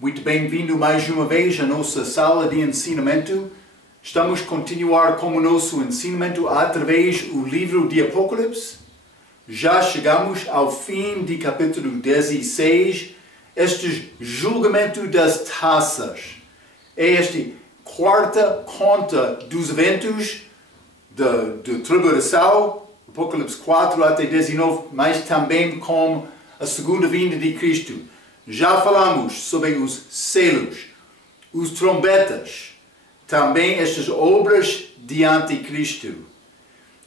Muito bem-vindo mais uma vez à nossa sala de ensinamento. Estamos a continuar com o nosso ensinamento através do livro de Apocalipse. Já chegamos ao fim de capítulo 16, este julgamento das taças. É esta quarta conta dos eventos de tribulação, Apocalipse 4 até 19, mas também com a segunda vinda de Cristo. Já falamos sobre os selos, os trombetas, também estas obras de Anticristo.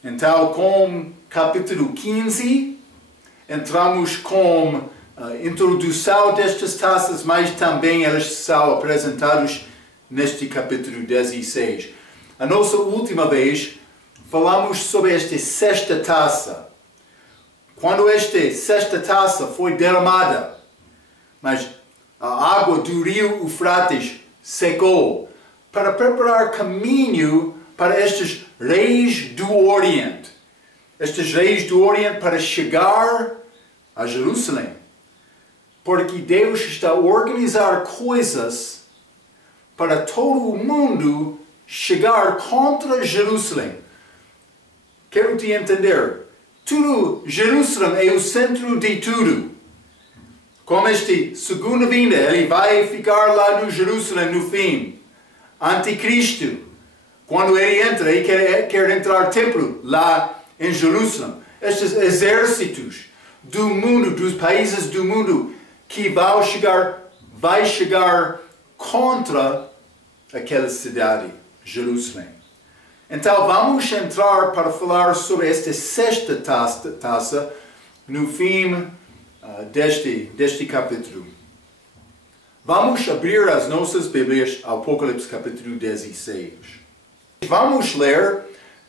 Então, com capítulo 15, entramos com a introdução destas taças, mas também elas são apresentadas neste capítulo 16. A nossa última vez, falamos sobre esta sexta taça. Quando esta sexta taça foi derramada, mas a água do rio Eufrates secou para preparar caminho para estes reis do Oriente. Estes reis do Oriente para chegar a Jerusalém. Porque Deus está a organizar coisas para todo o mundo chegar contra Jerusalém. Quero te entender. Tudo, Jerusalém é o centro de tudo. Com esta segunda vinda, ele vai ficar lá no Jerusalém no fim. Anticristo, quando ele entra, ele quer entrar no templo lá em Jerusalém. Estes exércitos do mundo, dos países do mundo, que vai chegar contra aquela cidade, Jerusalém. Então vamos entrar para falar sobre esta sexta taça no fim deste capítulo. Vamos abrir as nossas Bíblias ao Apocalipse capítulo 16. Vamos ler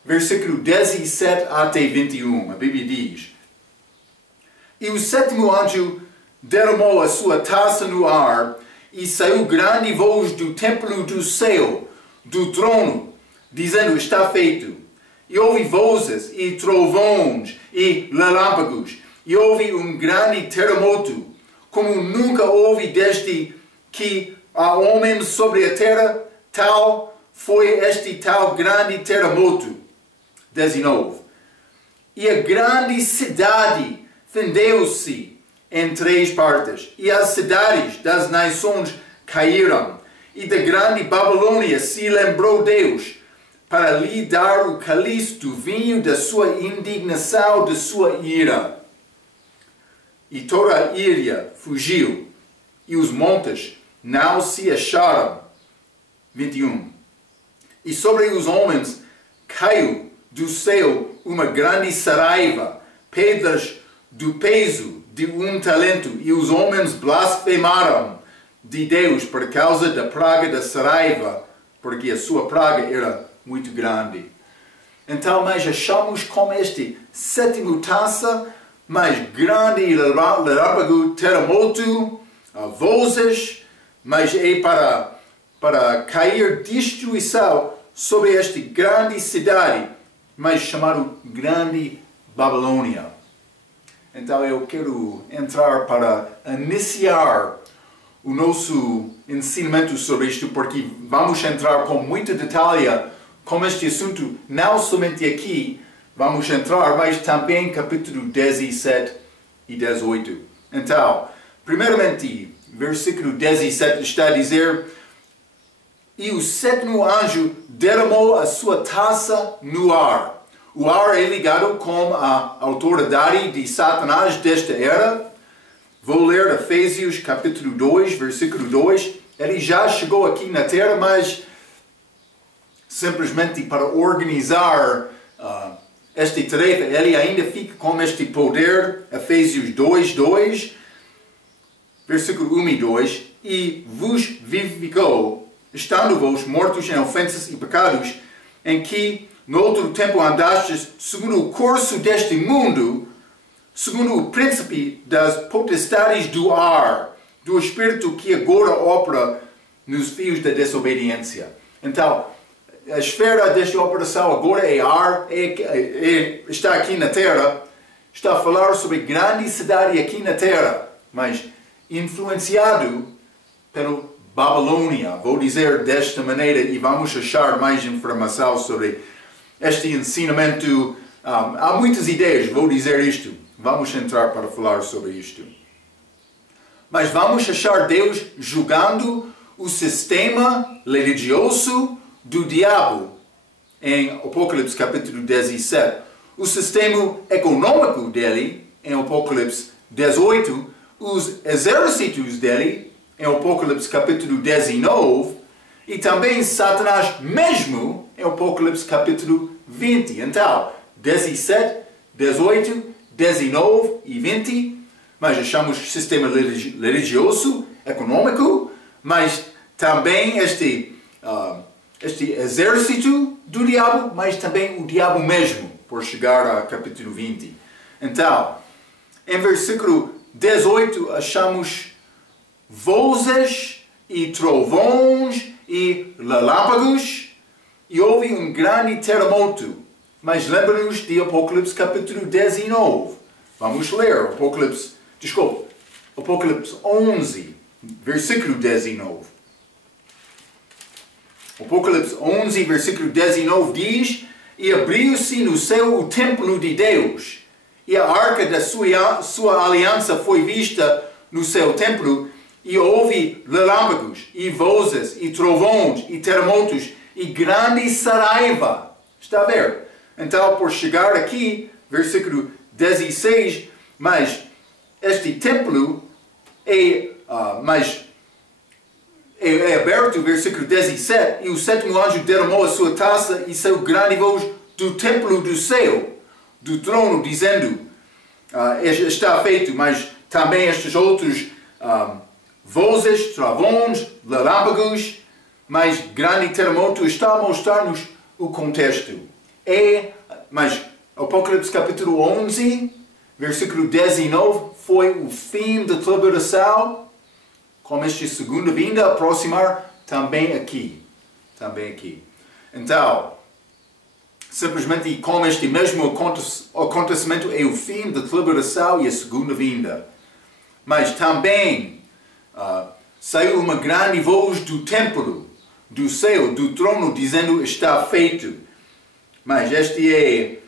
versículo 17 até 21. A Bíblia diz: E o sétimo anjo derramou a sua taça no ar, e saiu grande voz do templo do céu, do trono, dizendo: Está feito. E houve vozes, e trovões, e relâmpagos, e houve grande terremoto, como nunca houve desde que há homens sobre a terra, tal foi este tal grande terremoto. 19. E a grande cidade fendeu-se em três partes, e as cidades das nações caíram, e da grande Babilônia se lembrou Deus, para lhe dar o cálice do vinho da sua indignação, de sua ira. E toda a ilha fugiu, e os montes não se acharam. 21. E sobre os homens caiu do céu uma grande saraiva, pedras do peso de talento, e os homens blasfemaram de Deus por causa da praga da saraiva, porque a sua praga era muito grande. Então, nós achamos como este sétimo taça mais grande e relâmpago, terremoto, vozes, mas é para cair destruição sobre esta grande cidade, mas chamado Grande Babilônia. Então eu quero entrar para iniciar o nosso ensinamento sobre isto, porque vamos entrar com muito detalhe com este assunto, não somente aqui, vamos entrar, mas também capítulo 17 e 18. Então, primeiramente, versículo 17 está a dizer: E o sétimo anjo derramou a sua taça no ar. O ar é ligado com a autoridade de Satanás desta era. Vou ler Efésios capítulo 2, versículo 2. Ele já chegou aqui na terra, mas simplesmente para organizar esta tarefa, ele ainda fica com este poder. Efésios 2, 2, versículo 1 e 2. E vos vivificou, estando vos mortos em ofensas e pecados, em que no outro tempo andastes segundo o curso deste mundo, segundo o príncipe das potestades do ar, do espírito que agora opera nos fios da desobediência. Então, a esfera desta operação agora é ar, está aqui na terra, está a falar sobre grande cidade aqui na terra, mas influenciado pela Babilônia. Vou dizer desta maneira e vamos achar mais informação sobre este ensinamento. Há muitas ideias, vou dizer isto. Vamos entrar para falar sobre isto. Mas vamos achar Deus julgando o sistema religioso do diabo em Apocalipse capítulo 17. O sistema econômico dele em Apocalipse 18. Os exércitos dele em Apocalipse capítulo 19. E também Satanás mesmo em Apocalipse capítulo 20. Então, 17, 18, 19 e 20. Mas achamos sistema religioso, econômico, mas também este exército do diabo, mas também o diabo mesmo, por chegar a capítulo 20. Então, em versículo 18, achamos vozes e trovões e relâmpagos, e houve um grande terremoto. Mas lembra-nos de Apocalipse capítulo 19. Vamos ler Apocalipse 11, versículo 19. Apocalipse 11, versículo 19 diz: E abriu-se no céu o templo de Deus, e a arca da sua aliança foi vista no seu templo, e houve relâmpagos, e vozes, e trovões, e terremotos, e grande saraiva. Está a ver? Então, por chegar aqui, versículo 16, mas este templo é aberto, versículo 17, e o sétimo anjo derramou a sua taça e saiu grande voz do templo do céu, do trono, dizendo, está feito, mas também estes outros vozes, trovões, relâmpagos, mas grande terremoto está a mostrar-nos o contexto. Mas Apocalipse capítulo 11, versículo 19, foi o fim da tribulação, com esta segunda vinda a aproximar também aqui. Então, simplesmente com este mesmo acontecimento é o fim da tribulação e a segunda vinda. Mas também saiu uma grande voz do templo, do céu, do trono, dizendo, está feito. Mas este é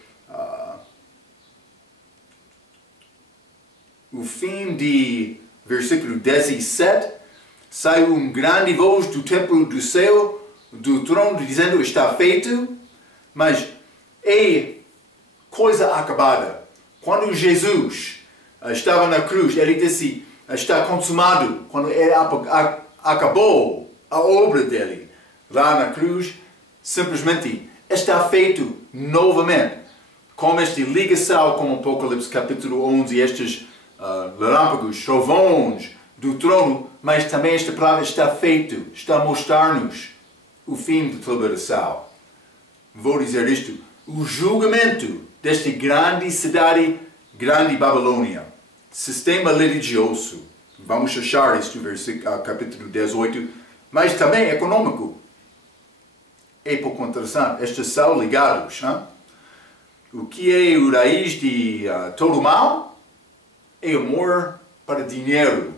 o fim de versículo 17. Saiu um grande voz do templo do céu, do trono, dizendo, está feito. Mas é coisa acabada. Quando Jesus estava na cruz, ele disse, está consumado. Quando ele acabou a obra dele lá na cruz, simplesmente está feito novamente. Com esta ligação com Apocalipse capítulo 11, estes relâmpagos, trovões do trono, mas também esta palavra está feito, está a mostrar-nos o fim da tribulação. Vou dizer isto, o julgamento desta grande cidade, grande Babilônia, sistema religioso. Vamos achar isto, versículo, capítulo 18, mas também econômico. É pouco interessante, estes são ligados. O que é o raiz de todo o mal? É amor para dinheiro.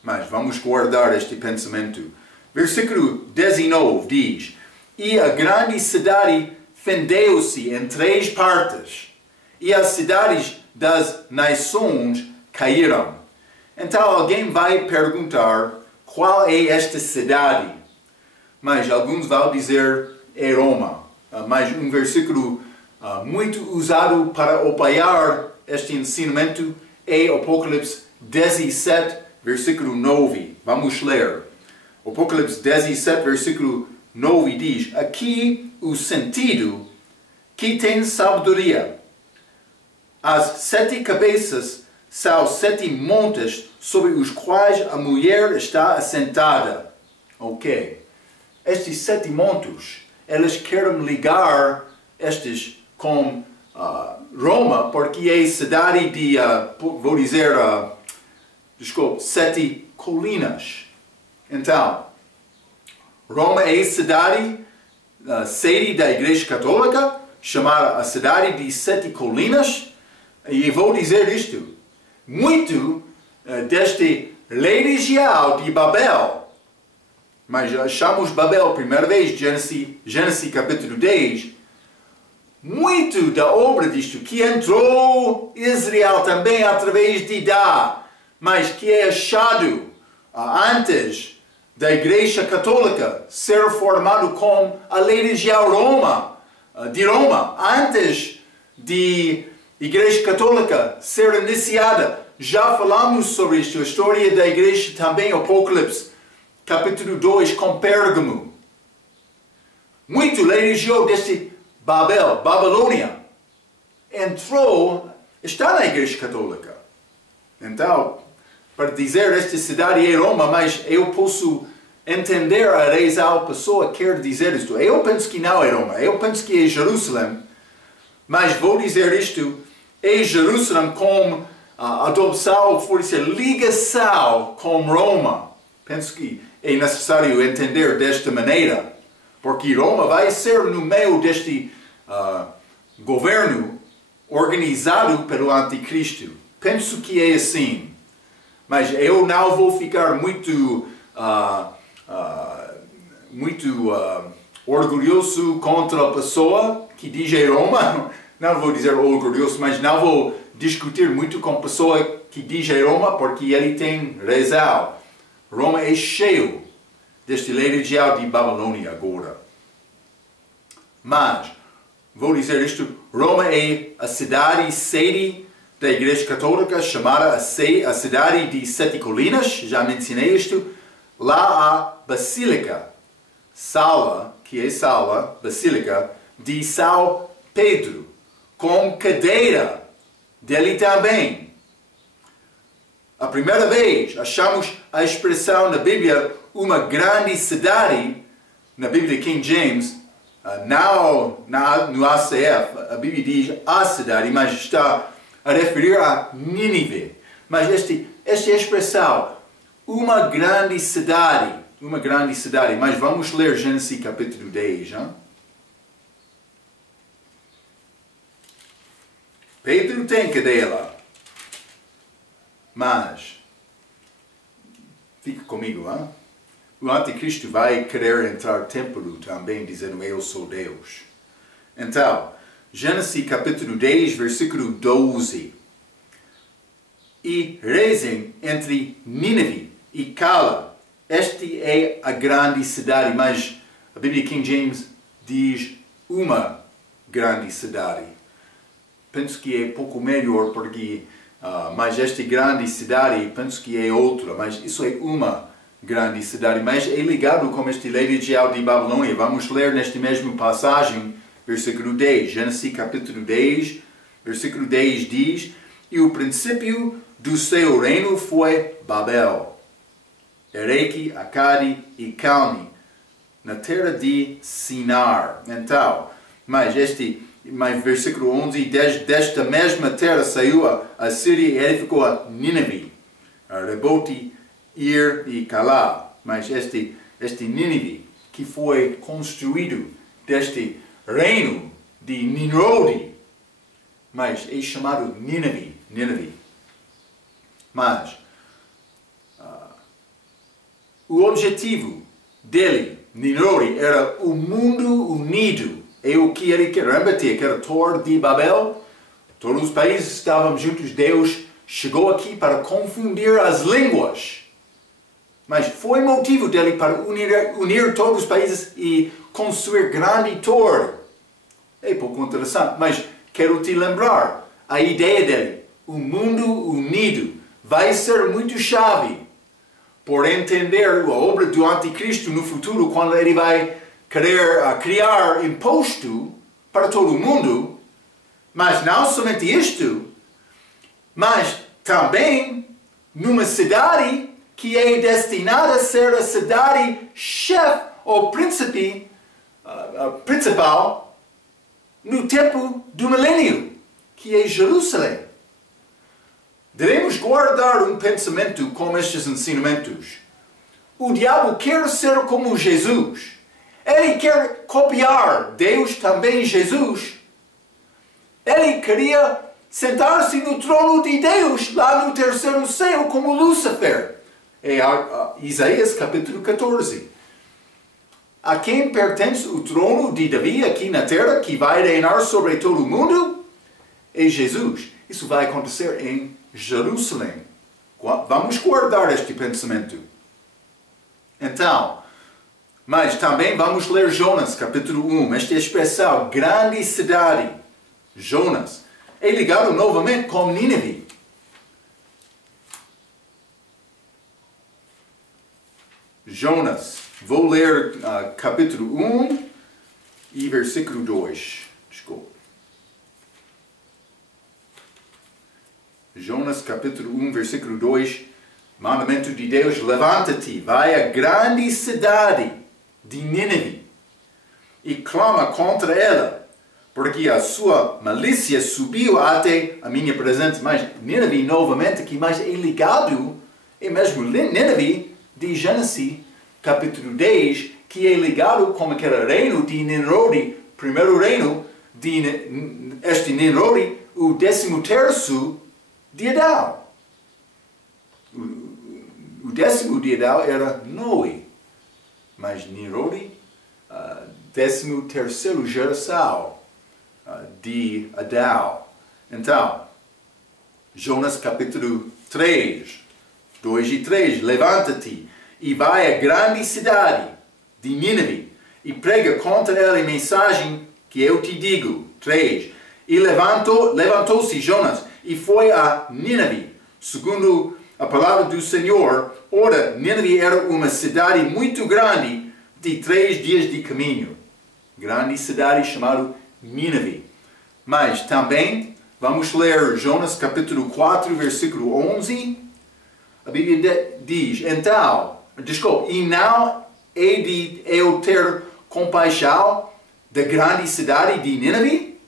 Mas vamos guardar este pensamento. Versículo 19 diz, e a grande cidade fendeu-se em 3 partes, e as cidades das nações caíram. Então alguém vai perguntar, qual é esta cidade? Mas alguns vão dizer, é Roma. Mas um versículo muito usado para apoiar este ensinamento é Apocalipse 17, versículo 9. Vamos ler. Apocalipse 17, versículo 9 diz, aqui o sentido que tem sabedoria. As 7 cabeças são 7 montes sobre os quais a mulher está assentada. Ok. Estes 7 montes, elas querem ligar estes com Roma, porque é cidade de, vou dizer, 7 colinas. Então, Roma é cidade, sede da Igreja Católica, chamada a cidade de 7 colinas. E vou dizer isto, muito deste religião de Babel. Mas achamos Babel, primeira vez, Gênesis capítulo 10. Muito da obra disto, que entrou Israel também através de Dá, mas que é achado antes da Igreja Católica ser formado com a religião de Roma, antes de Igreja Católica ser iniciada. Já falamos sobre isto, a história da Igreja também, Apocalipse, capítulo 2, com Pérgamo. Muito religião deste Babilônia, está na Igreja Católica. Então, para dizer esta cidade é Roma, mas eu posso entender a razão a pessoa quer dizer isto. Eu penso que não é Roma, eu penso que é Jerusalém, mas vou dizer isto, é Jerusalém com adopção, força, ligação com Roma. Penso que é necessário entender desta maneira, porque Roma vai ser no meio deste governo organizado pelo Anticristo. Penso que é assim. Mas eu não vou ficar muito orgulhoso contra a pessoa que diz Roma. Não vou dizer orgulhoso, mas não vou discutir muito com a pessoa que diz Roma, porque ele tem razão. Roma é cheio deste religião de Babilônia agora. Mas, vou dizer isto, Roma é a cidade sede da Igreja Católica, chamada a cidade de Sete Colinas, já mencionei isto. Lá há Basílica, Basílica de São Pedro, com cadeira dele também. A primeira vez achamos a expressão na Bíblia, uma grande cidade, na Bíblia King James, no ACF, a Bíblia diz a cidade, mas está a referir a Nínive. Mas esta expressão, uma grande cidade, mas vamos ler Gênesis capítulo 10. Hein? Pedro tem cadeira, mas, fique comigo, hein? O Anticristo vai querer entrar no templo também, dizendo, eu sou Deus. Então, Gênesis capítulo 10, versículo 12. E rezem entre Nínive e Cala. Esta é a grande cidade, mas a Bíblia King James diz uma grande cidade. Penso que é pouco melhor, porque mas esta grande cidade, penso que é outra, mas isso é uma grande cidade, mas é ligado com este religião de Babilônia. Vamos ler nesta mesma passagem, versículo 10. Gênesis capítulo 10, versículo 10 diz, e o princípio do seu reino foi Babel, Ereque, Acade e Calne, na terra de Sinar. Então, mas versículo 11, desta mesma terra saiu a Síria e edificou a Nínive, a Rebote, Ir e Calá. Mas este Nínive que foi construído deste reino de Nimrod, mas é chamado Nínive. Mas o objetivo dele, Nimrod, era o mundo unido. É o que ele quer rebater, que era a Torre de Babel. Todos os países estavam juntos. Deus chegou aqui para confundir as línguas. Mas foi motivo dele para unir todos os países e construir grande torre. É pouco interessante, mas quero te lembrar a ideia dele. O mundo unido vai ser muito chave por entender a obra do Anticristo no futuro, quando ele vai querer criar imposto para todo o mundo. Mas não somente isto, mas também numa cidade que é destinada a ser a cidade-chefe ou principal no tempo do milênio, que é Jerusalém. Devemos guardar um pensamento com estes ensinamentos. O diabo quer ser como Jesus. Ele quer copiar Deus, também Jesus. Ele queria sentar-se no trono de Deus, lá no terceiro céu, como Lúcifer. é Isaías capítulo 14. A quem pertence o trono de Davi aqui na terra, que vai reinar sobre todo o mundo? É Jesus. Isso vai acontecer em Jerusalém. Vamos guardar este pensamento. Então, mas também vamos ler Jonas, capítulo 1. Esta expressão, grande cidade, Jonas, é ligado novamente com Nínive. Jonas, vou ler capítulo 1 e versículo 2. Desculpa. Jonas, capítulo 1, versículo 2. Mandamento de Deus: levanta-te, vai à grande cidade de Nínive e clama contra ela, porque a sua malícia subiu até a minha presença. Mas Nínive, novamente, que mais é ligado, é mesmo Nínive de Gênesis, capítulo 10, que é ligado com aquele reino de Nimrod, primeiro reino de este Nimrod, o 13º de Adão. O 10º de Adão era Noé, mas Nimrod, 13º geração de Adão. Então, Jonas capítulo 3, 2 e 3, levanta-te e vai à grande cidade de Nínive e prega contra ela a mensagem que eu te digo. 3. E levantou-se Jonas e foi a Nínive, segundo a palavra do Senhor. Ora, Nínive era uma cidade muito grande, de 3 dias de caminho. Grande cidade chamada Nínive. Mas também, vamos ler Jonas capítulo 4, versículo 11. A Bíblia diz, e não hei de eu ter compaixão da grande cidade de Nínive,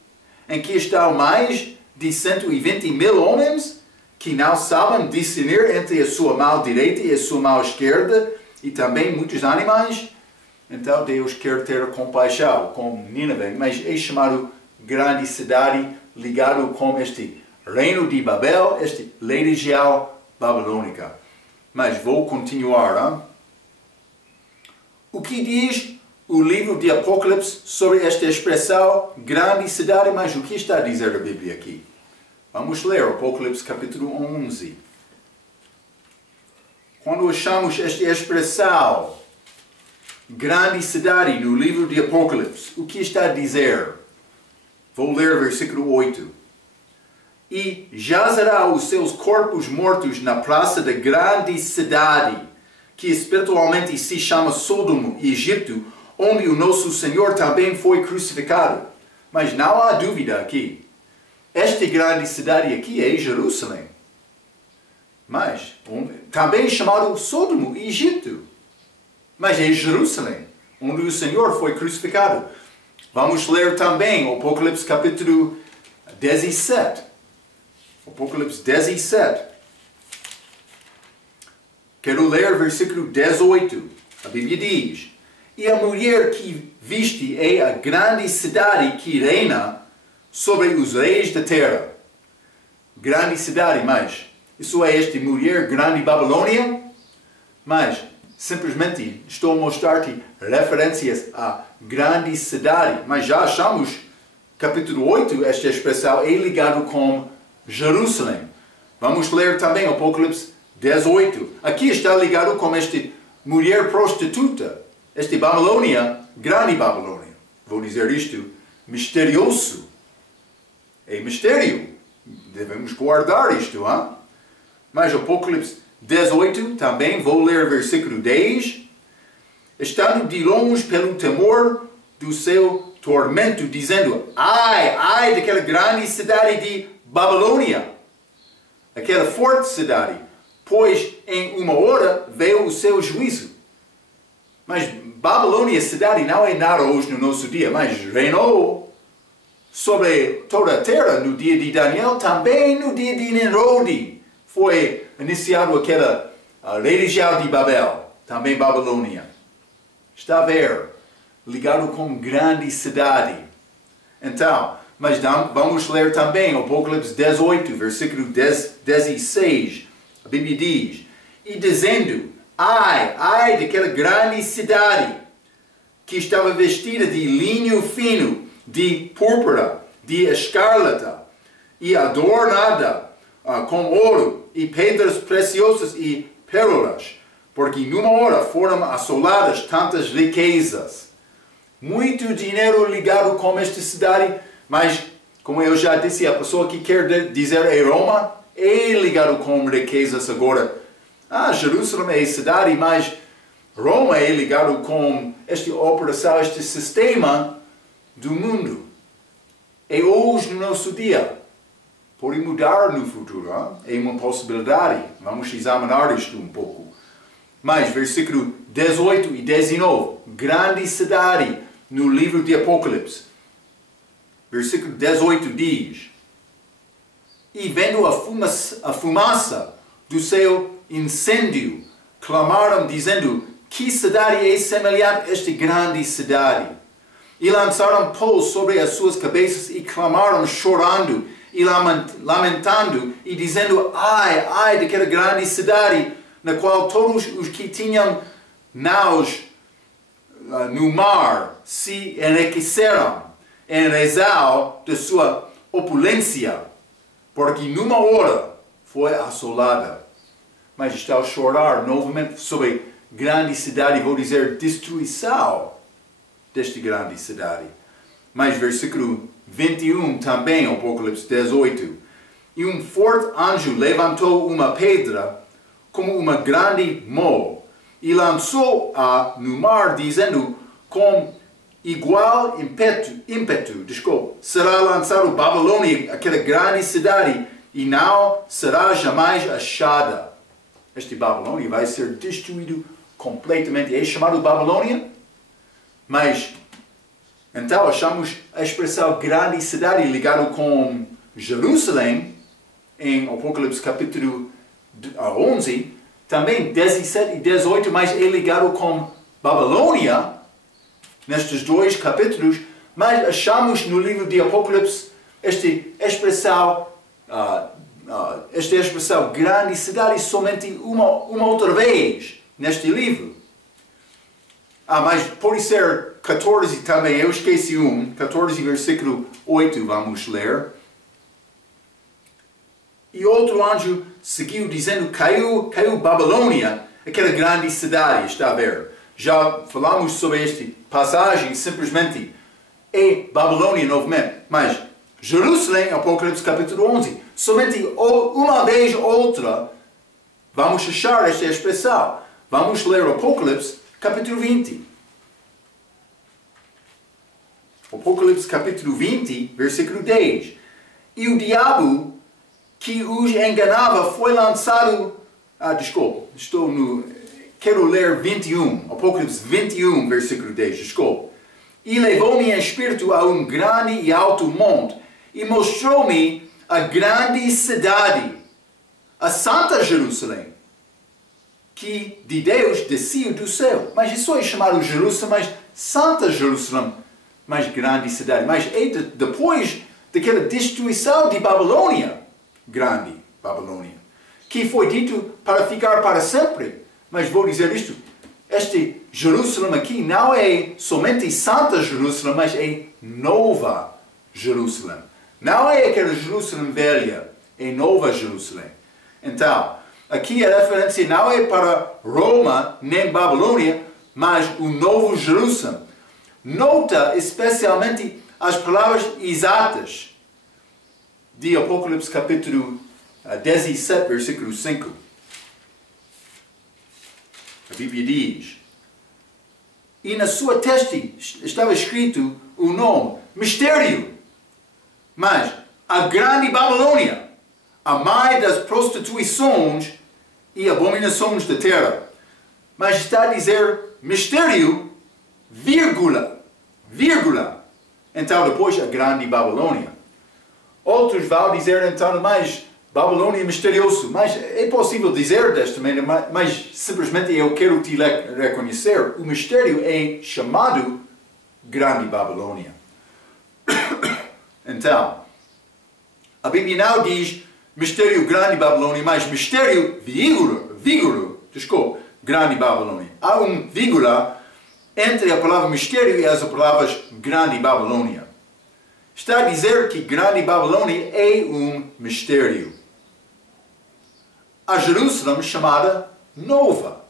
em que estão mais de 120.000 homens, que não sabem discernir entre a sua mão direita e a sua mão esquerda, e também muitos animais. Então Deus quer ter compaixão com Nínive, mas é chamado grande cidade, ligado com este reino de Babel, este legião babilônica. Mas vou continuar. Hein? O que diz o livro de Apocalipse sobre esta expressão, grande cidade? Mas o que está a dizer a Bíblia aqui? Vamos ler Apocalipse capítulo 11. Quando achamos esta expressão, grande cidade, no livro de Apocalipse, o que está a dizer? Vou ler versículo 8. E jazerá os seus corpos mortos na praça da grande cidade, que espiritualmente se chama Sodoma e Egito, onde o nosso Senhor também foi crucificado. Mas não há dúvida aqui. Esta grande cidade aqui é Jerusalém. Mas também chamado Sodoma e Egito. Mas é Jerusalém, onde o Senhor foi crucificado. Vamos ler também Apocalipse capítulo 17. Apocalipse 17. Quero ler versículo 18. A Bíblia diz: e a mulher que viste é a grande cidade que reina sobre os reis da terra. Grande cidade, mas isso é esta mulher, grande Babilônia? Mas simplesmente estou a mostrar-te referências à grande cidade. Mas já achamos, capítulo 8, esta expressão é ligado com Jerusalém. Vamos ler também Apocalipse 18. Aqui está ligado com esta mulher prostituta. Esta Babilônia, grande Babilônia. Vou dizer isto, misterioso. É mistério. Devemos guardar isto, hein? Mas Apocalipse 18, também vou ler versículo 10. Estando de longe pelo temor do seu tormento, dizendo: ai, ai daquela grande cidade de Babilônia, aquela forte cidade, pois em uma hora veio o seu juízo. Mas Babilônia, cidade, não é nada hoje no nosso dia, mas reinou sobre toda a terra no dia de Daniel, também no dia de Nimrod. Foi iniciado aquela religião de Babel, também Babilônia. Está a ver, ligado com grande cidade. Então, mas vamos ler também Apocalipse 18, versículo 16. A Bíblia diz: e dizendo: Ai daquela grande cidade que estava vestida de linho fino, de púrpura, de escarlata e adornada com ouro e pedras preciosas e pérolas, porque numa hora foram assoladas tantas riquezas. Muito dinheiro ligado com esta cidade, mas, como eu já disse, a pessoa que quer dizer é Roma, é ligado com riquezas agora. Jerusalém é a cidade, mas Roma é ligado com esta operação, este sistema do mundo. É hoje no nosso dia. Pode mudar no futuro, é uma possibilidade. Vamos examinar isto um pouco. Mas, versículo 18 e 19, grande cidade no livro de Apocalipse. Versículo 18 diz: E vendo a fumaça do seu incêndio, clamaram dizendo: Que cidade é semelhante a esta grande cidade? E lançaram pó sobre as suas cabeças e clamaram chorando e lamentando e dizendo: Ai daquela grande cidade, na qual todos os que tinham naus no mar se enriqueceram em razão da sua opulência, porque numa hora foi assolada. Mas está a chorar novamente sobre a grande cidade, vou dizer, destruição desta grande cidade. Mas versículo 21 também, Apocalipse 18. E um forte anjo levantou uma pedra como uma grande mole e lançou-a no mar, dizendo: Com igual ímpeto, será lançado Babilônia, aquela grande cidade, e não será jamais achada. Este Babilônia vai ser destruído completamente. É chamado Babilônia, mas então achamos a expressão grande cidade ligado com Jerusalém em Apocalipse capítulo 11, também 17 e 18, mas é ligado com Babilônia nestes dois capítulos, mas achamos no livro de Apocalipse esta expressão grande cidade somente uma outra vez neste livro. Mas pode ser 14 também, eu esqueci 14 versículo 8, vamos ler. E outro anjo seguiu dizendo: Caiu Babilônia, aquela grande cidade, está a ver. Já falamos sobre esta passagem, simplesmente é Babilônia novamente. Mas Jerusalém, Apocalipse capítulo 11, somente uma vez ou outra vamos achar esta expressão. Vamos ler Apocalipse capítulo 20. Apocalipse capítulo 20, versículo 10. E o diabo que os enganava foi lançado... Quero ler 21. Apocalipse 21, versículo 10. E levou-me em espírito a um grande e alto monte e mostrou-me a grande cidade, a Santa Jerusalém, que de Deus descia do céu. Mas isso é chamado Jerusalém, mas Santa Jerusalém, mais grande cidade. Mas é depois daquela destruição de Babilônia, grande Babilônia, que foi dito para ficar para sempre. Mas vou dizer isto, este Jerusalém aqui não é somente Santa Jerusalém, mas é Nova Jerusalém. Não é aquela Jerusalém velha, é Nova Jerusalém. Então, aqui a referência não é para Roma nem Babilônia, mas o Novo Jerusalém. Nota especialmente as palavras exatas de Apocalipse capítulo 17, versículo 5. A Bíblia diz: E na sua testa estava escrito o nome, mistério, mas a grande Babilônia, a mãe das prostituições e abominações da terra. Mas está a dizer mistério, vírgula. Então depois a grande Babilônia. Outros vão dizer então, mas Babilônia é misterioso. Mas é possível dizer desta maneira, mas simplesmente eu quero te reconhecer. O mistério é chamado grande Babilônia. Então, a Bíblia não diz mistério grande Babilônia, mas mistério Grande Babilônia. Há vírgula entre a palavra mistério e as palavras Grande Babilônia. Está a dizer que Grande Babilônia é mistério. A Jerusalém chamada Nova.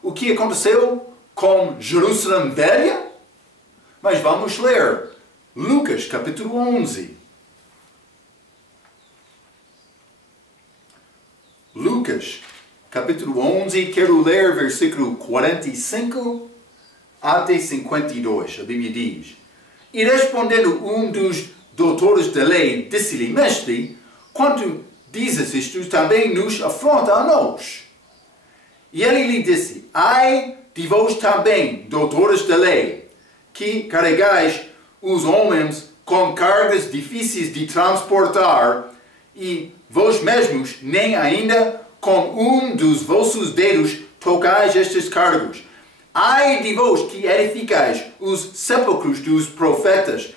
O que aconteceu com Jerusalém Velha? Mas vamos ler Lucas capítulo 11. Lucas capítulo 11, quero ler versículo 45 até 52. A Bíblia diz: E respondendo dos doutores da lei, disse-lhe: Mestre, quanto dizes isto, também nos afronta a nós. E ele lhe disse: Ai de vós também, doutores da lei, que carregais os homens com cargas difíceis de transportar, e vós mesmos nem ainda com dos vossos dedos tocais estes cargos. Ai de vós que edificais os sepulcros dos profetas,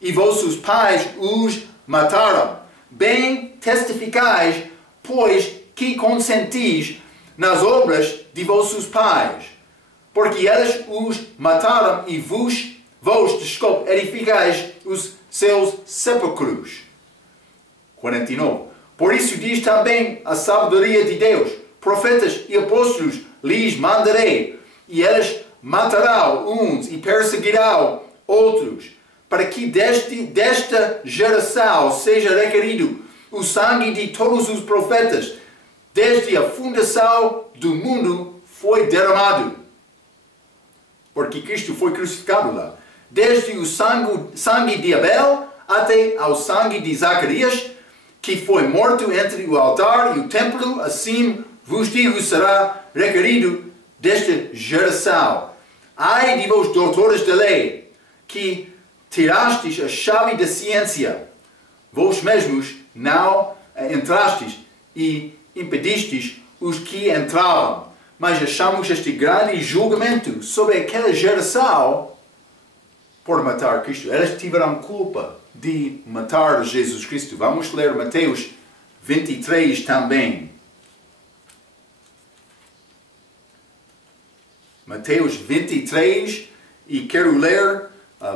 e vossos pais os mataram. Bem testificais, pois, que consentis nas obras de vossos pais, porque eles os mataram e vós, edificais os seus sepulcros. 49. Por isso diz também a sabedoria de Deus: profetas e apóstolos lhes mandarei, e eles matarão uns e perseguirão outros, para que desta geração seja requerido o sangue de todos os profetas, desde a fundação do mundo foi derramado. Porque Cristo foi crucificado lá. Desde o sangue de Abel até ao sangue de Zacarias, que foi morto entre o altar e o templo, assim vos digo, será requerido desta geração. Ai de vós, doutores da lei, que tirastes a chave da ciência, vós mesmos não entrastes e impedistes os que entravam, mas achamos este grande julgamento sobre aquela geração por matar Cristo. Eles tiveram culpa de matar Jesus Cristo. Vamos ler Mateus 23 também. Mateus 23, e quero ler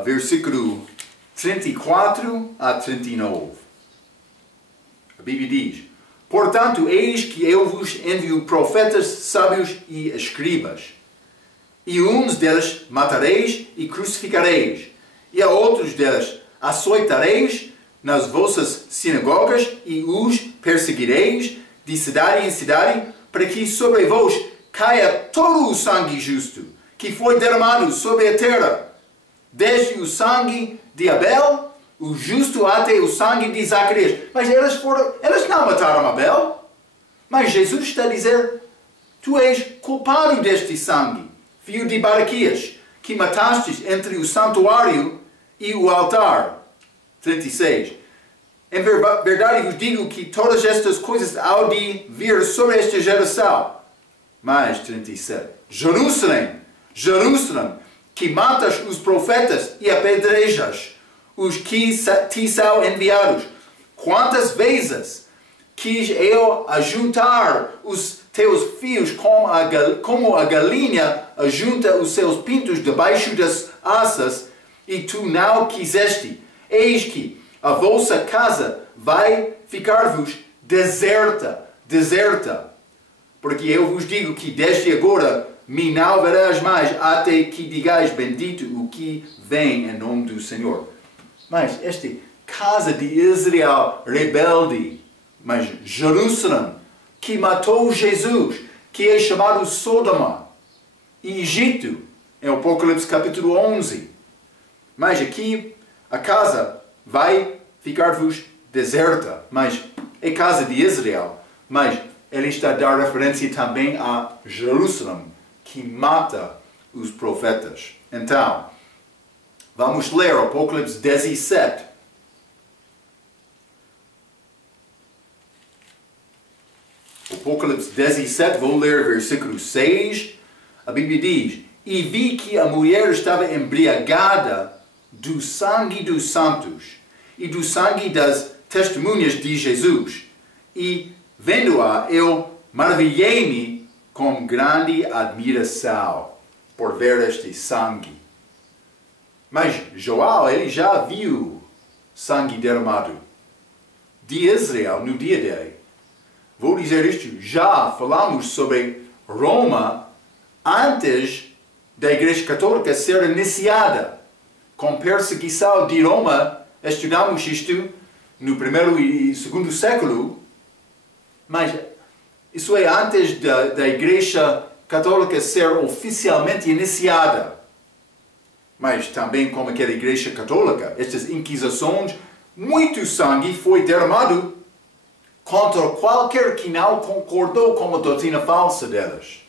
versículo 34 a 39. A Bíblia diz: Portanto, eis que eu vos envio profetas, sábios e escribas, e uns deles matareis e crucificareis, e a outros deles açoitareis nas vossas sinagogas, e os perseguireis de cidade em cidade, para que sobre vós caia todo o sangue justo, que foi derramado sobre a terra, desde o sangue de Abel, o justo, até o sangue de Zacarias. Mas eles não mataram Abel. Mas Jesus está a dizer: tu és culpado deste sangue, filho de Baraquias, que matastes entre o santuário e o altar. 36. Em verdade vos digo que todas estas coisas hão de vir sobre esta geração. Mais 37. Jerusalém, Jerusalém, que matas os profetas e apedrejas os que te são enviados. Quantas vezes quis eu ajuntar os teus filhos como a galinha ajunta os seus pintos debaixo das asas, e tu não quiseste. Eis que a vossa casa vai ficar-vos deserta, deserta. Porque eu vos digo que desde agora me não verás mais, até que digais: bendito o que vem em nome do Senhor. Mas esta casa de Israel rebelde, mas Jerusalém, que matou Jesus, que é chamado Sodoma e Egito, em Apocalipse capítulo 11. Mas aqui a casa vai ficar-vos deserta, mas é casa de Israel. Mas ele está a dar referência também a Jerusalém, que mata os profetas. Então, vamos ler Apocalipse 17. Apocalipse 17, vou ler versículo 6. A Bíblia diz: E vi que a mulher estava embriagada do sangue dos santos e do sangue das testemunhas de Jesus. E vendo-a, eu maravilhei-me com grande admiração por ver este sangue. Mas João, ele já viu sangue derramado de Israel no dia dele. Vou dizer isto, já falamos sobre Roma antes da Igreja Católica ser iniciada. Com perseguição de Roma, estudamos isto no primeiro e segundo século, mas isso é antes da Igreja Católica ser oficialmente iniciada. Mas também como aquela Igreja Católica, estas inquisições, muito sangue foi derramado contra qualquer que não concordou com a doutrina falsa delas.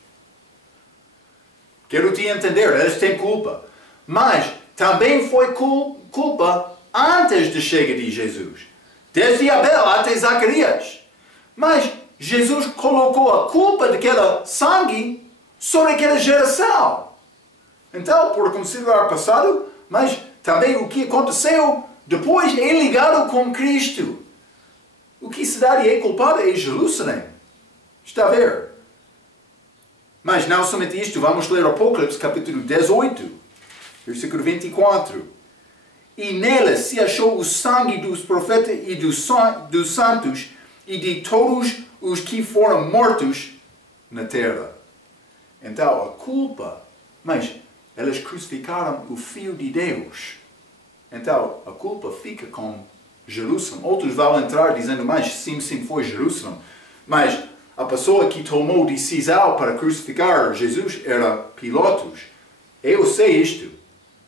Quero te entender, eles têm culpa. Mas também foi culpa antes da chegada de Jesus. Desde Abel até Zacarias. Mas Jesus colocou a culpa daquele sangue sobre aquela geração. Então, por considerar passado, mas também o que aconteceu depois é ligado com Cristo. O que cidade é culpada é Jerusalém. Está a ver? Mas não somente isto, vamos ler Apocalipse capítulo 18, versículo 24. E nela se achou o sangue dos profetas e dos santos e de todos os que foram mortos na terra. Então, a culpa, mas elas crucificaram o Filho de Deus. Então, a culpa fica com Jerusalém. Outros vão entrar dizendo, mas sim, foi Jerusalém. Mas a pessoa que tomou decisão para crucificar Jesus era Pilatos. Eu sei isto.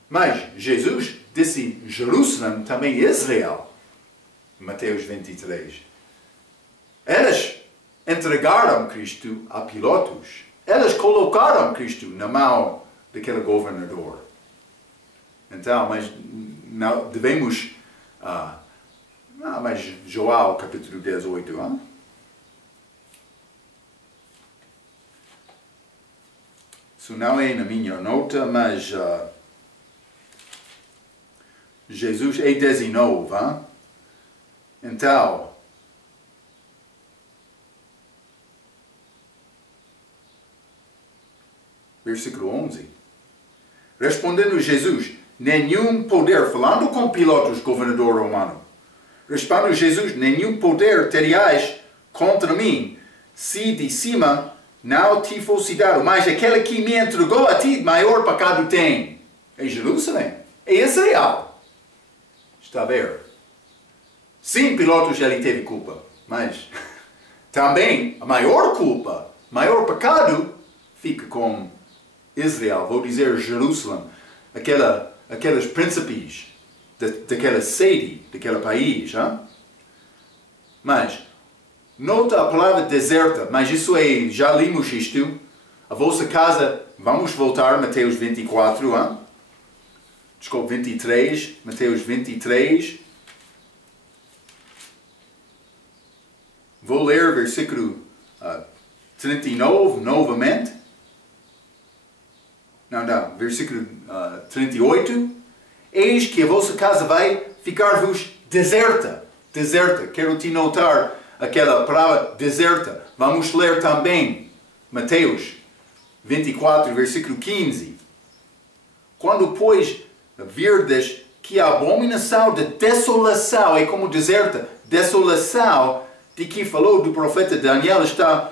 Mas Jesus disse Jerusalém também Israel. Mateus 23. Elas entregaram Cristo a Pilatos. Elas colocaram Cristo na mão daquele governador. Então, mas não devemos... mas João capítulo 18, hein? Isso não é na minha nota, mas Jesus é 19, hein? Então, versículo 11. Respondendo Jesus, nenhum poder, falando com Pilatos, governador romano, respondendo Jesus, nenhum poder terias contra mim, se de cima não te fosse dado, mas aquele que me entregou a ti, maior pecado tem. É Jerusalém, é Israel. Está a ver? Sim, Pilatos ele teve culpa, mas também a maior culpa, maior pecado, fica com Israel, vou dizer Jerusalém, aqueles príncipes daquela sede, daquele país. Hein? Mas, nota a palavra deserta, mas isso é, já limos isto. A vossa casa, vamos voltar a Mateus 24, hein? Desculpe, 23, Mateus 23. Vou ler versículo 39 novamente. Não, versículo 38. Eis que a vossa casa vai ficar-vos deserta. Deserta. Quero te notar aquela palavra deserta. Vamos ler também Mateus 24, versículo 15. Quando, pois, virdes que a abominação de desolação é como deserta, desolação de que falou do profeta Daniel está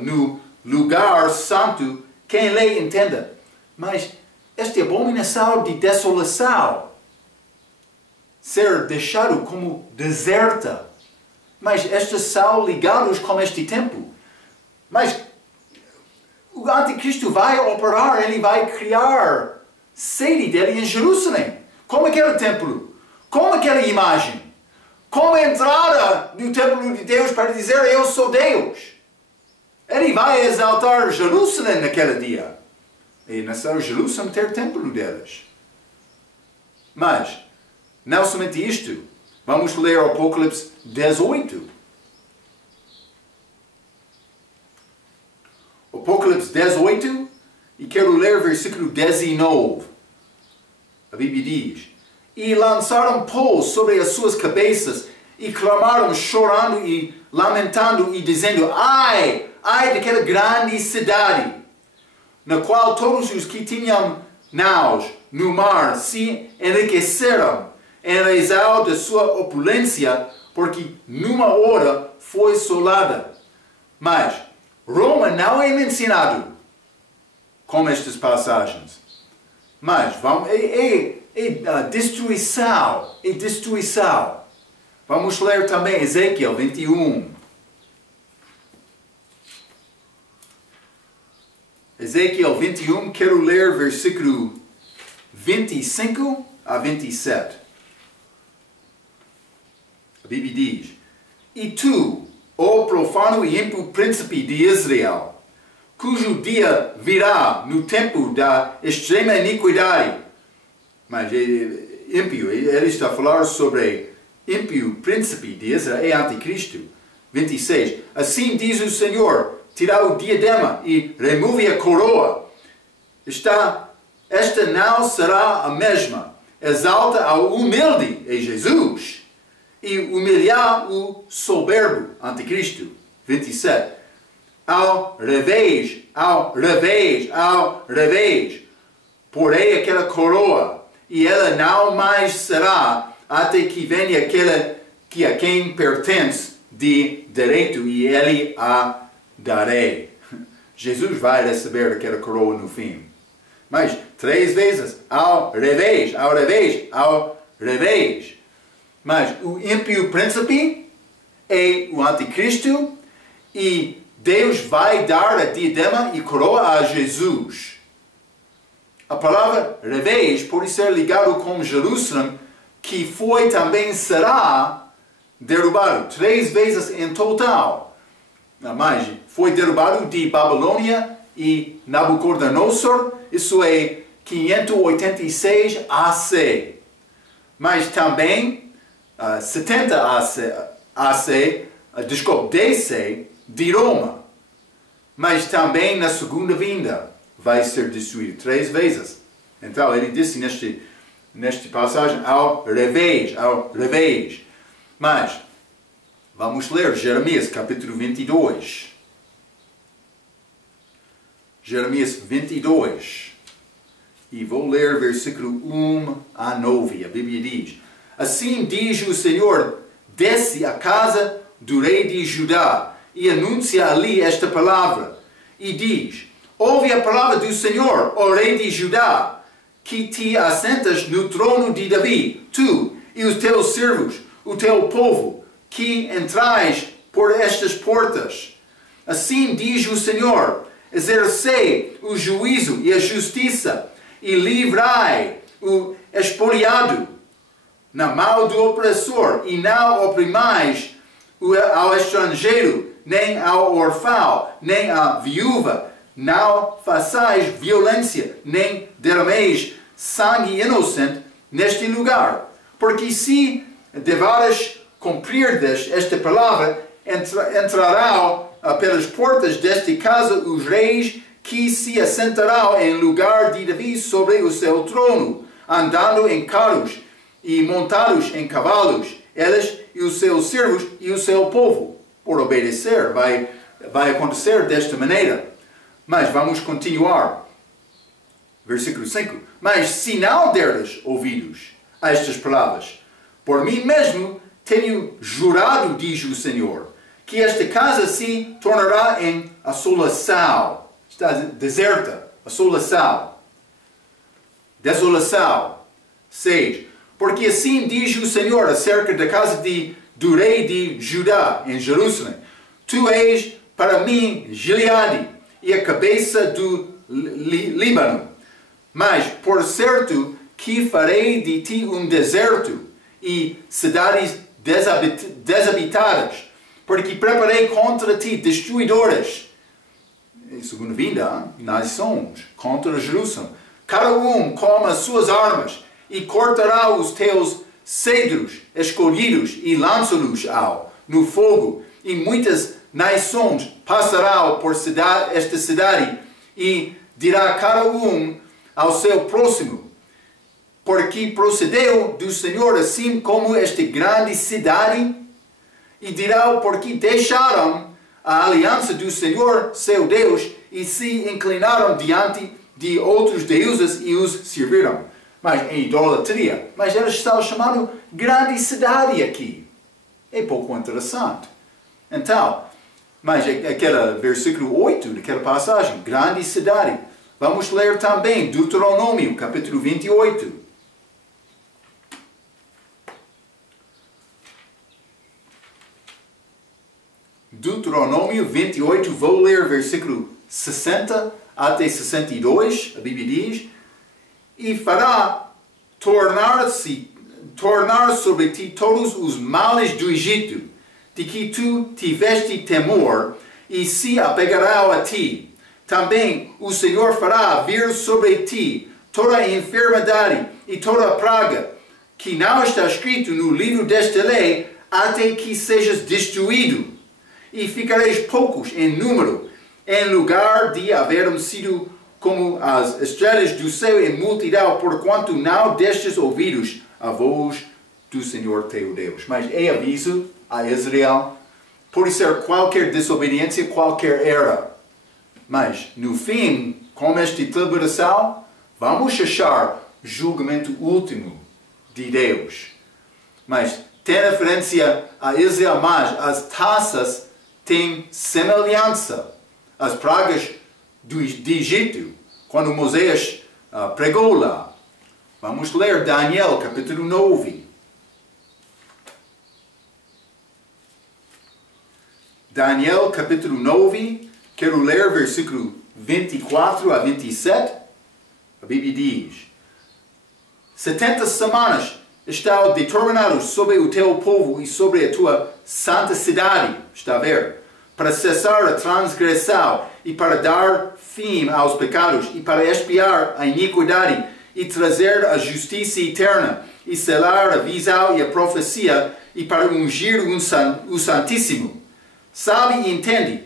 no lugar santo, quem lê entenda. Mas esta abominação de desolação, ser deixado como deserta, mas estes são ligados com este tempo. Mas o anticristo vai operar, ele vai criar sede dele em Jerusalém. Como aquele templo, como aquela imagem, como a entrada no templo de Deus para dizer eu sou Deus. Ele vai exaltar Jerusalém naquele dia. E nessa Jerusalém ter templo deles. Mas, não somente isto. Vamos ler Apocalipse 18. Apocalipse 18. E quero ler versículo 19. A Bíblia diz: E lançaram pó sobre as suas cabeças, e clamaram chorando e lamentando e dizendo: ai, ai daquela grande cidade, na qual todos os que tinham naus no mar se enriqueceram em razão da sua opulência, porque numa hora foi assolada. Mas Roma não é mencionado com estas passagens. Mas destruição, destruição. Vamos ler também Ezequiel 21. Ezequiel 21, quero ler versículo 25 a 27. A Bíblia diz: E tu, ó profano e ímpio príncipe de Israel, cujo dia virá no tempo da extrema iniquidade. Mas ímpio, ele está a falar sobre ímpio príncipe de Israel, é anticristo. 26. Assim diz o Senhor: tira o diadema e remove a coroa. Esta não será a mesma. Exalta ao humilde, é Jesus, e humilhar o soberbo, anticristo. 27. Ao revés, porém aquela coroa, e ela não mais será até que venha aquela que a quem pertence de direito, e ele a darei. Jesus vai receber aquela coroa no fim. Mas 3 vezes, ao revés. Mas o ímpio príncipe é o anticristo, e Deus vai dar a diadema e coroa a Jesus. A palavra revés pode ser ligado com Jerusalém, que foi também será derrubado 3 vezes em total. Mas foi derrubado de Babilônia e Nabucodonosor, isso é 586 AC. Mas também 70 DC de Roma. Mas também na segunda vinda vai ser destruído 3 vezes. Então ele disse nesta passagem ao revés. Mas vamos ler Jeremias capítulo 22. Jeremias 22. E vou ler versículo 1 a 9. A Bíblia diz: Assim diz o Senhor: desce à casa do rei de Judá e anuncia ali esta palavra. E diz: ouve a palavra do Senhor, ó rei de Judá, que te assentas no trono de Davi, tu e os teus servos, o teu povo, que entrais por estas portas. Assim diz o Senhor: exercei o juízo e a justiça, e livrai o expoliado na mão do opressor, e não oprimais ao estrangeiro, nem ao órfão, nem à viúva. Não façais violência, nem derrameis sangue inocente neste lugar. Porque se deveras cumprirdes esta palavra, entrarão pelas portas desta casa os reis que se assentarão em lugar de Davi sobre o seu trono, andando em carros e montados em cavalos, eles e os seus servos e o seu povo. Por obedecer, vai acontecer desta maneira. Mas vamos continuar. Versículo 5. Mas se não deres ouvidos a estas palavras, por mim mesmo tenho jurado, diz o Senhor, que esta casa se tornará em assolação. Está deserta, assolação. Desolação. 6. Porque assim diz o Senhor acerca da casa do rei de Judá, em Jerusalém: tu és para mim Gileade e a cabeça do Líbano. Mas, por certo, que farei de ti um deserto e cidades desabitadas, porque preparei contra ti destruidoras. Segundo vinda, nações contra Jerusalém. Cada um com as suas armas, e cortará os teus cedros escolhidos e lança-los no fogo, e muitas nações passarão por esta cidade, e dirá cada um ao seu próximo: porque procedeu do Senhor assim como esta grande cidade. e dirá porque deixaram a aliança do Senhor, seu Deus, e se inclinaram diante de outros deuses e os serviram. Mas em idolatria. Mas eles estão chamando grande cidade aqui. É pouco interessante. Então, mas aquele versículo 8 daquela passagem, grande cidade. Vamos ler também Deuteronômio, capítulo 28. Deuteronômio 28, vou ler versículo 60 até 62, a Bíblia diz, e fará tornar sobre ti todos os males do Egito, de que tu tiveste temor, e se apegará a ti. Também o Senhor fará vir sobre ti toda a enfermidade e toda a praga, que não está escrito no livro desta lei, até que sejas destruído. E ficareis poucos em número, em lugar de haverem sido como as estrelas do céu em multidão, porquanto não destes ouvidos a voz do Senhor teu Deus. Mas é aviso a Israel, pode ser qualquer desobediência, qualquer erro. Mas no fim, com esta tribulação, vamos achar julgamento último de Deus. Mas tem referência a Israel, mas as taças têm semelhança. As pragas de Egito, quando Moisés pregou lá. Vamos ler Daniel, capítulo 9. Daniel, capítulo 9, quero ler versículo 24 a 27. A Bíblia diz: 70 semanas estão determinadas sobre o teu povo e sobre a tua santa cidade, está a ver? Para cessar a transgressão e para dar fim aos pecados e para expiar a iniquidade e trazer a justiça eterna e selar a visão e a profecia e para ungir o Santíssimo. Sabe e entende,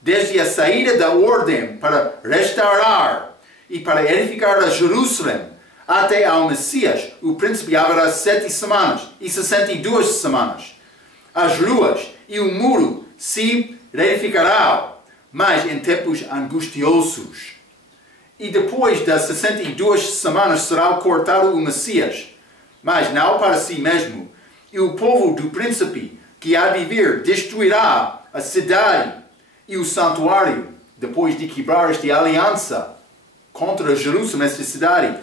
desde a saída da ordem para restaurar e para edificar a Jerusalém até ao Messias, o príncipe haverá 7 semanas e 62 semanas. As ruas e o muro se reedificarão, mas em tempos angustiosos. E depois das 62 semanas será cortado o Messias, mas não para si mesmo. E o povo do príncipe que há de vir destruirá a cidade e o santuário, depois de quebrar esta aliança contra Jerusalém, esta cidade.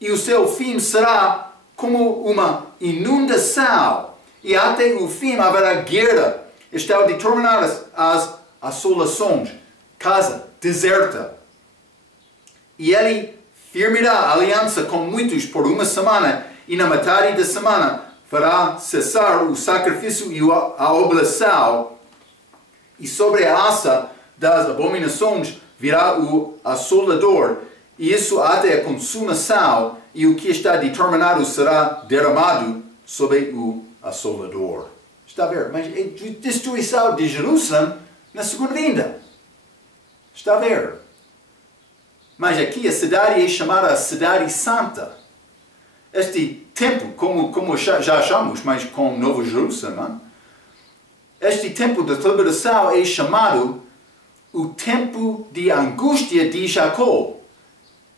E o seu fim será como uma inundação, e até o fim haverá guerra. Estão determinadas as assolações, casa deserta. E ele firmará a aliança com muitos por uma semana, e na metade da semana fará cessar o sacrifício e a oblação, e sobre a aça das abominações virá o assolador, e isso até a consumação, e o que está determinado será derramado sobre o assolador. Está a ver? Mas é destruição de Jerusalém na segunda vinda. Está a ver? Mas aqui a cidade é chamada a Cidade Santa. Este tempo, como já achamos, mas com Novo Jerusalém, este tempo da tribulação é chamado o tempo de angústia de Jacó.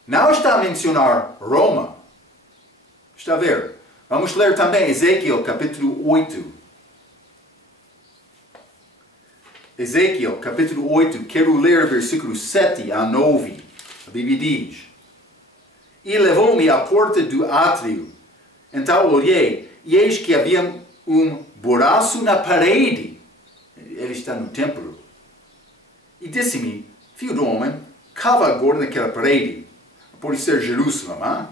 Não está a mencionar Roma. Está a ver? Vamos ler também Ezequiel, capítulo 8. Ezequiel, capítulo 8, quero ler versículos 7 a 9. A Bíblia diz: E levou-me à porta do átrio. Então olhei, e eis que havia um buraço na parede. Ele está no templo. E disse-me: Filho do homem, cava agora naquela parede. Pode ser Jerusalém, hein?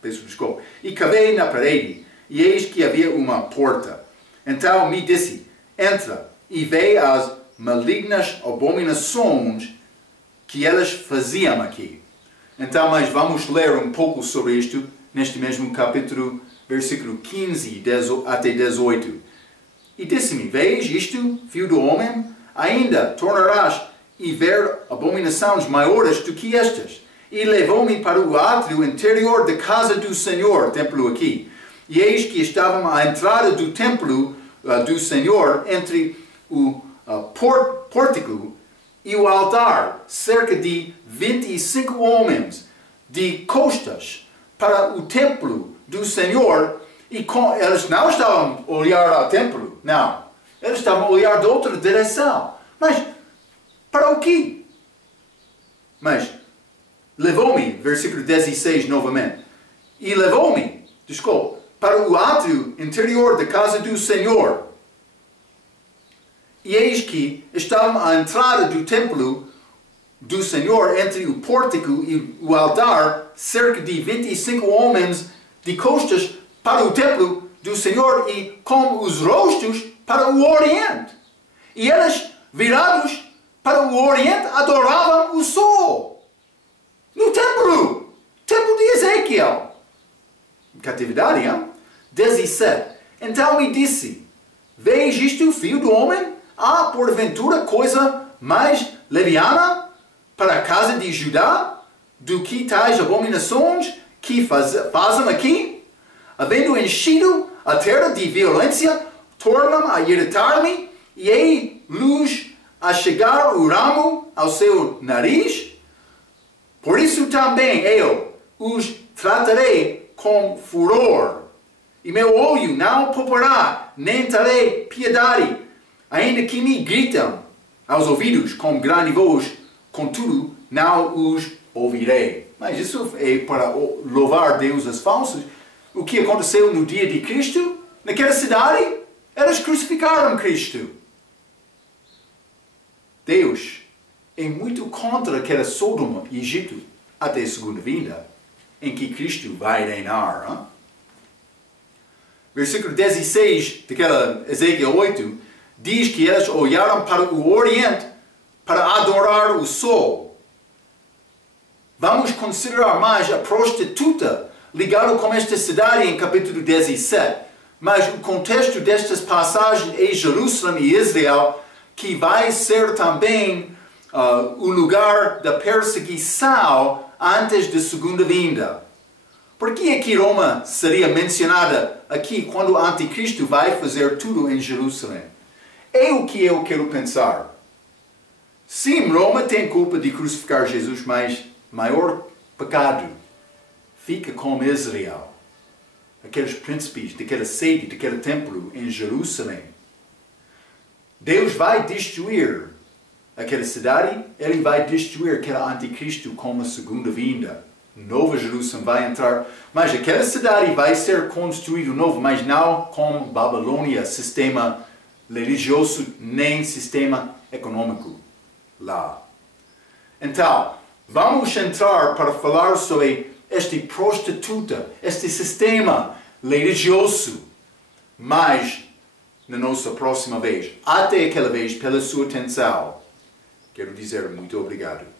Peço desculpa. E cavei na parede, e eis que havia uma porta. Então me disse: Entra e vê as malignas abominações que elas faziam aqui. Então, mas vamos ler um pouco sobre isto neste mesmo capítulo, versículo 15 até 18. E disse-me: Vês isto, filho do homem? Ainda tornarás e ver abominações maiores do que estas. E levou-me para o átrio interior da casa do Senhor, templo aqui. E eis que estavam à entrada do templo do Senhor entre o pórtico e o altar, cerca de 25 homens de costas para o templo do Senhor, e eles não estavam a olhar ao templo, não. Eles estavam a olhar de outra direção. Mas, para o quê? Mas, levou-me, versículo 16 novamente, e levou-me, desculpa, para o átrio interior da casa do Senhor. E eis que estavam à entrada do templo do Senhor, entre o pórtico e o altar, cerca de 25 homens de costas para o templo do Senhor e com os rostos para o oriente. E eles, virados para o oriente, adoravam o sol. No templo de Ezequiel. Catividade, hein? 17. Então me disse, vês isto, filho do homem? Há, porventura, coisa mais leviana para a casa de Judá do que tais abominações que fazem aqui? Havendo enchido a terra de violência, tornam a irritar-me e ei-luz a chegar o ramo ao seu nariz? Por isso também eu os tratarei com furor, e meu olho não poupará, nem terei piedade, ainda que me gritam aos ouvidos com grande voz, contudo não os ouvirei. Mas isso é para louvar deuses falsos. O que aconteceu no dia de Cristo, naquela cidade, eles crucificaram Cristo. Deus é muito contra aquela Sodoma e Egito até a segunda vinda, em que Cristo vai reinar. Hein? Versículo 16 daquela Ezequiel 8 diz que eles olharam para o oriente para adorar o sol. Vamos considerar mais a prostituta ligada com esta cidade em capítulo 17. Mas o contexto destas passagens é Jerusalém e Israel, que vai ser também o lugar da perseguição antes da segunda vinda. Por que é que Roma seria mencionada aqui quando o anticristo vai fazer tudo em Jerusalém? É o que eu quero pensar. Sim, Roma tem culpa de crucificar Jesus, mas maior pecado fica com Israel. Aqueles príncipes daquela sede, daquele templo em Jerusalém. Deus vai destruir aquela cidade, Ele vai destruir aquele anticristo com a segunda vinda. Nova Jerusalém vai entrar, mas aquela cidade vai ser construída novo, mas não com Babilônia, sistema religioso, nem sistema econômico lá. Então, vamos entrar para falar sobre esta prostituta, este sistema religioso, mas na nossa próxima vez. Até aquela vez, pela sua atenção, quero dizer muito obrigado.